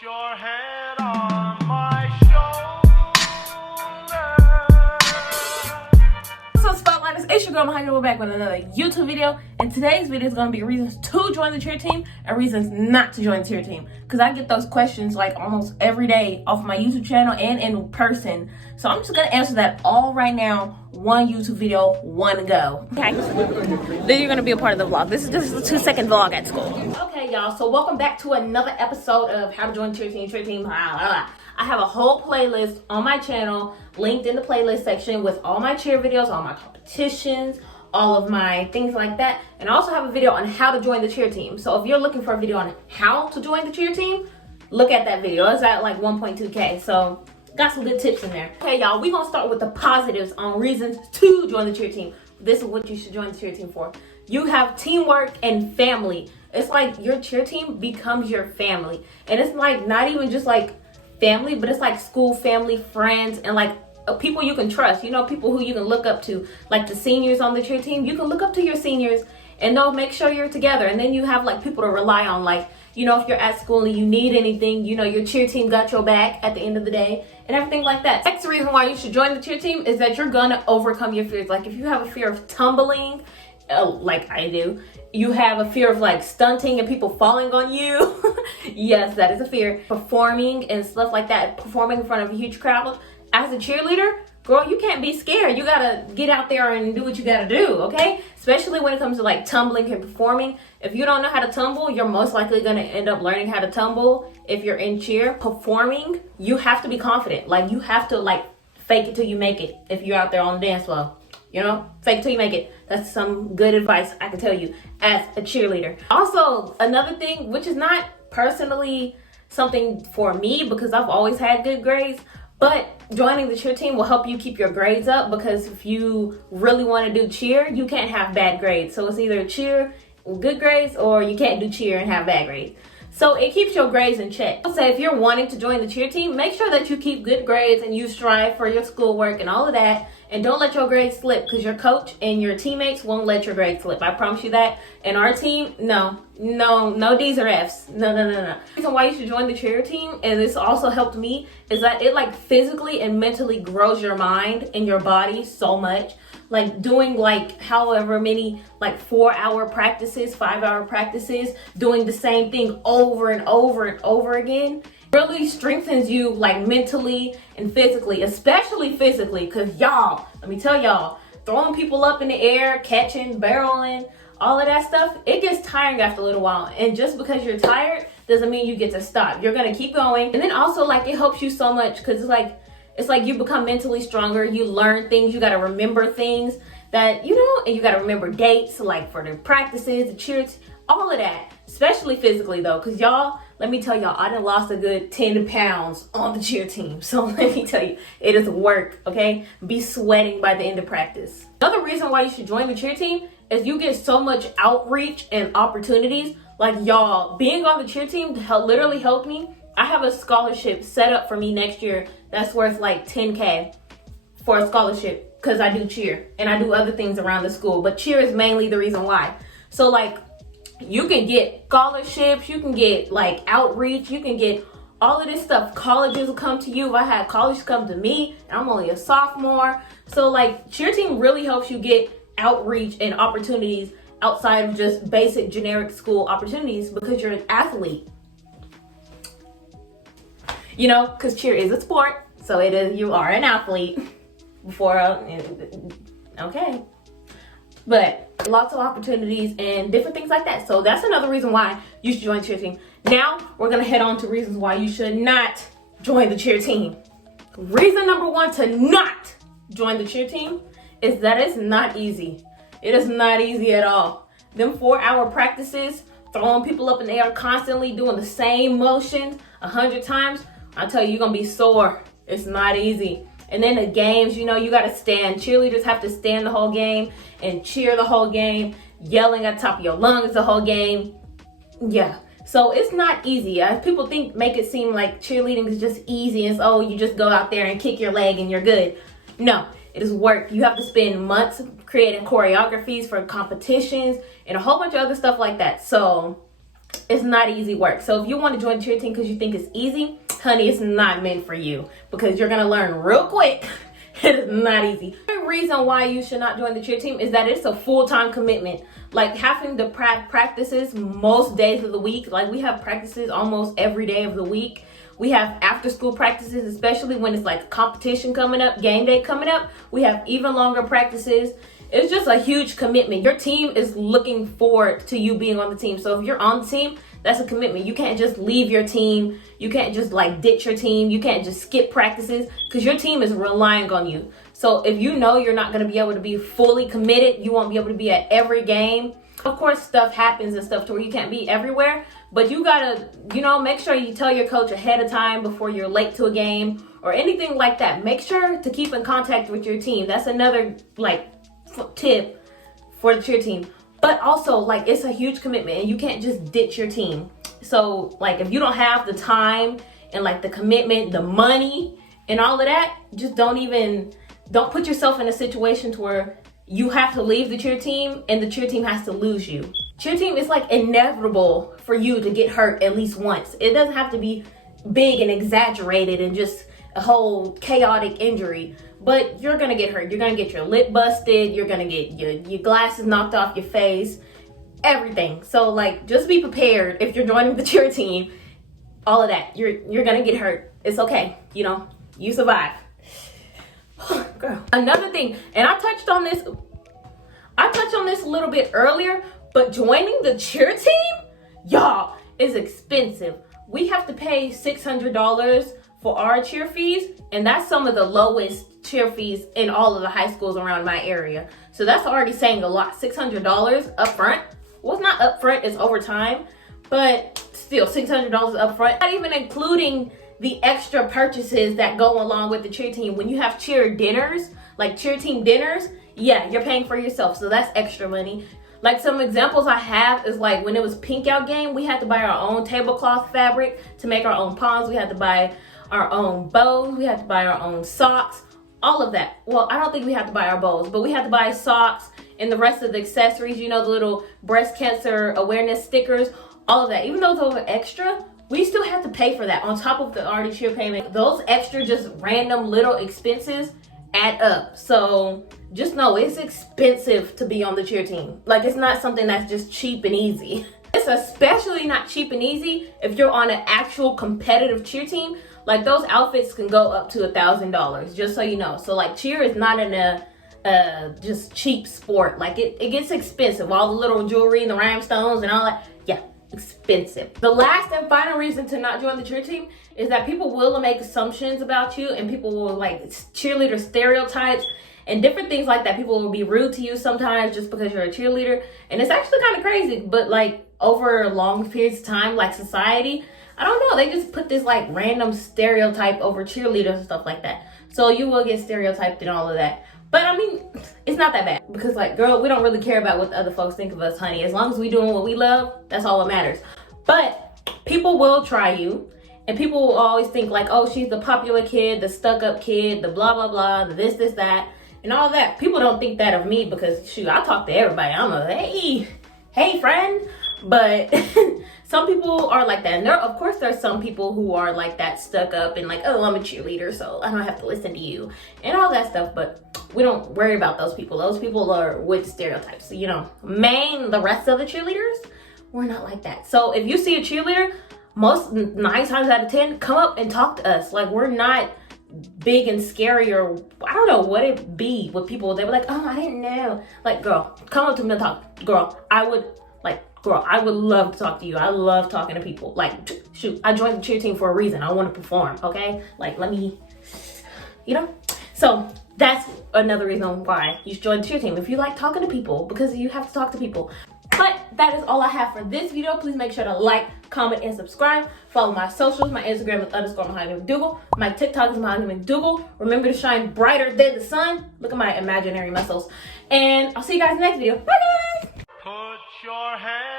your head on my shoulder. What's up, Spotlighters? It's your girl Mahogany. We're back with another YouTube video, and today's video is going to be reasons to join the cheer team and reasons not to join the cheer team, because I get those questions like almost every day off my YouTube channel and in person. So I'm just going to answer that all right now. One YouTube video, one go. Okay, then you're going to be a part of the vlog. This is just a 2-second vlog at school. Okay, y'all, so welcome back to another episode of how to join cheer team, blah, blah, blah. I have a whole playlist on my channel linked in the playlist section with all my cheer videos, all my competitions, all of my things like that. And I also have a video on how to join the cheer team. So if you're looking for a video on how to join the cheer team, look at that video. It's at like 1.2K. So got some good tips in there. Okay, y'all, we're gonna start with the positives on reasons to join the cheer team. This is what you should join the cheer team for. You have teamwork and family. It's like your cheer team becomes your family. And it's like not even just like family, but it's like school family, friends, and like people you can trust. You know, people who you can look up to, like the seniors on the cheer team. You can look up to your seniors and they'll make sure you're together. And then you have like people to rely on, like, you know, if you're at school and you need anything, you know, your cheer team got your back at the end of the day and everything like that. Next reason why you should join the cheer team is that you're gonna overcome your fears. Like if you have a fear of tumbling, like I do, you have a fear of like stunting and people falling on you. Yes, that is a fear. Performing and stuff like that, performing in front of a huge crowd. As a cheerleader, girl, you can't be scared. You gotta get out there and do what you gotta do, okay? Especially when it comes to like tumbling and performing. If you don't know how to tumble, you're most likely gonna end up learning how to tumble. If you're in cheer, performing, you have to be confident. Like you have to like fake it till you make it if you're out there on the dance floor. You know, fake it till you make it. That's some good advice I can tell you as a cheerleader. Also, another thing, which is not personally something for me because I've always had good grades, but joining the cheer team will help you keep your grades up, because if you really want to do cheer, you can't have bad grades. So it's either cheer with good grades or you can't do cheer and have bad grades. So it keeps your grades in check. So if you're wanting to join the cheer team, make sure that you keep good grades and you strive for your schoolwork and all of that. And don't let your grades slip, because your coach and your teammates won't let your grades slip. I promise you that. And our team, no D's or F's. No. The reason why you should join the cheer team, and this also helped me, is that it like physically and mentally grows your mind and your body so much. Like doing like however many like 4-hour practices, 5-hour practices, doing the same thing over and over and over again really strengthens you like mentally and physically, especially physically, because y'all, let me tell y'all, throwing people up in the air, catching, barreling, all of that stuff, it gets tiring after a little while. And just because you're tired doesn't mean you get to stop. You're gonna keep going. And then also like it helps you so much, because it's like you become mentally stronger. You learn things, you gotta remember things that, you know, and you gotta remember dates like for the practices, the cheers, all of that, especially physically though, because y'all, let me tell y'all, I done lost a good 10 pounds on the cheer team. So let me tell you, it is work, okay? Be sweating by the end of practice. Another reason why you should join the cheer team is you get so much outreach and opportunities. Like y'all, being on the cheer team literally helped me. I have a scholarship set up for me next year that's worth like 10K for a scholarship, because I do cheer and I do other things around the school, but cheer is mainly the reason why. So like, you can get scholarships, you can get like outreach, you can get all of this stuff. Colleges will come to you. If I had colleges come to me, and I'm only a sophomore. So like cheer team really helps you get outreach and opportunities outside of just basic generic school opportunities, because you're an athlete. You know, because cheer is a sport, so it is, you are an athlete before, okay. But lots of opportunities and different things like that. So that's another reason why you should join the cheer team. Now we're gonna head on to reasons why you should not join the cheer team. Reason number 1 to not join the cheer team is that it's not easy. It is not easy at all. Them 4-hour practices, throwing people up in the air constantly, doing the same motions 100 times, I tell you, you're gonna be sore. It's not easy. And then the games, you know, you gotta stand. Cheerleaders have to stand the whole game and cheer the whole game, yelling at the top of your lungs the whole game. Yeah, so it's not easy. People make it seem like cheerleading is just easy and so you just go out there and kick your leg and you're good. No, it is work. You have to spend months creating choreographies for competitions and a whole bunch of other stuff like that. So it's not easy work. So if you want to join the cheer team because you think it's easy, honey, it's not meant for you because you're going to learn real quick. It is not easy. The reason why you should not join the cheer team is that it's a full-time commitment. Like having to practices most days of the week. Like we have practices almost every day of the week. We have after school practices, especially when it's like competition coming up, game day coming up. We have even longer practices. It's just a huge commitment. Your team is looking forward to you being on the team. So if you're on the team, that's a commitment. You can't just leave your team. You can't just like ditch your team. You can't just skip practices because your team is relying on you. So if you know you're not going to be able to be fully committed, you won't be able to be at every game. Of course, stuff happens and stuff to where you can't be everywhere, but you gotta, make sure you tell your coach ahead of time before you're late to a game or anything like that. Make sure to keep in contact with your team. That's another tip for the cheer team. But also, it's a huge commitment and you can't just ditch your team. So, if you don't have the time and, the commitment, the money and all of that, just don't put yourself in a situation to where you have to leave the cheer team and the cheer team has to lose you. Cheer team is, inevitable for you to get hurt at least once. It doesn't have to be big and exaggerated and just a whole chaotic injury. But you're gonna get hurt. You're gonna get your lip busted. You're gonna get your glasses knocked off your face. Everything. So just be prepared if you're joining the cheer team. All of that. You're gonna get hurt. It's okay. You survive. Girl. Another thing, and I touched on this a little bit earlier, but joining the cheer team, y'all, is expensive. We have to pay $600 for our cheer fees, and that's some of the lowest cheer fees in all of the high schools around my area. So that's already saying a lot. $600 up front. Well, it's not up front, it's over time, but still $600 up front. Not even including the extra purchases that go along with the cheer team. When you have cheer dinners, cheer team dinners, yeah, you're paying for yourself. So that's extra money. Some examples I have is when it was pink out game, we had to buy our own tablecloth fabric to make our own palms. We had to buy our own bows. We had to buy our own socks. All of that. Well, I don't think we had to buy our bows, but we had to buy socks and the rest of the accessories, the little breast cancer awareness stickers, all of that. Even though those are extra, we still have to pay for that on top of the already cheer payment. Those extra just random little expenses add up. So just know it's expensive to be on the cheer team. It's not something that's just cheap and easy. It's especially not cheap and easy if you're on an actual competitive cheer team. Those outfits can go up to $1,000, just so you know. So cheer is not in a just cheap sport. It gets expensive. All the little jewelry and the rhinestones and all that. Yeah, expensive. The last and final reason to not join the cheer team is that people will make assumptions about you, and people will cheerleader stereotypes and different things like that. People will be rude to you sometimes just because you're a cheerleader, and it's actually kind of crazy. But over long periods of time, society, I don't know, they just put this random stereotype over cheerleaders and stuff like that. So you will get stereotyped and all of that. But I mean, it's not that bad because girl, we don't really care about what other folks think of us, honey. As long as we doing what we love, that's all that matters. But people will try you, and people will always think oh, she's the popular kid, the stuck-up kid, the blah, blah, blah, the this, that, and all that. People don't think that of me because shoot, I talk to everybody. I'm hey friend. But some people are like that. And of course, there's some people who are like that, stuck up and oh, I'm a cheerleader, so I don't have to listen to you and all that stuff. But we don't worry about those people. Those people are with stereotypes. The rest of the cheerleaders, we're not like that. So if you see a cheerleader, 9 times out of 10, come up and talk to us. We're not big and scary, or I don't know what it be with people. They were oh, I didn't know. Girl, come up to me and talk. Girl, I would love to talk to you. I love talking to people. Shoot, I joined the cheer team for a reason. I want to perform, okay? Let me, So that's another reason why you should join the cheer team. If you like talking to people, because you have to talk to people. But that is all I have for this video. Please make sure to like, comment, and subscribe. Follow my socials. My Instagram is _MahoganyMcDougle. My TikTok is MahoganyMcDougle. Remember to shine brighter than the sun. Look at my imaginary muscles. And I'll see you guys in the next video. Bye, guys! Put your hand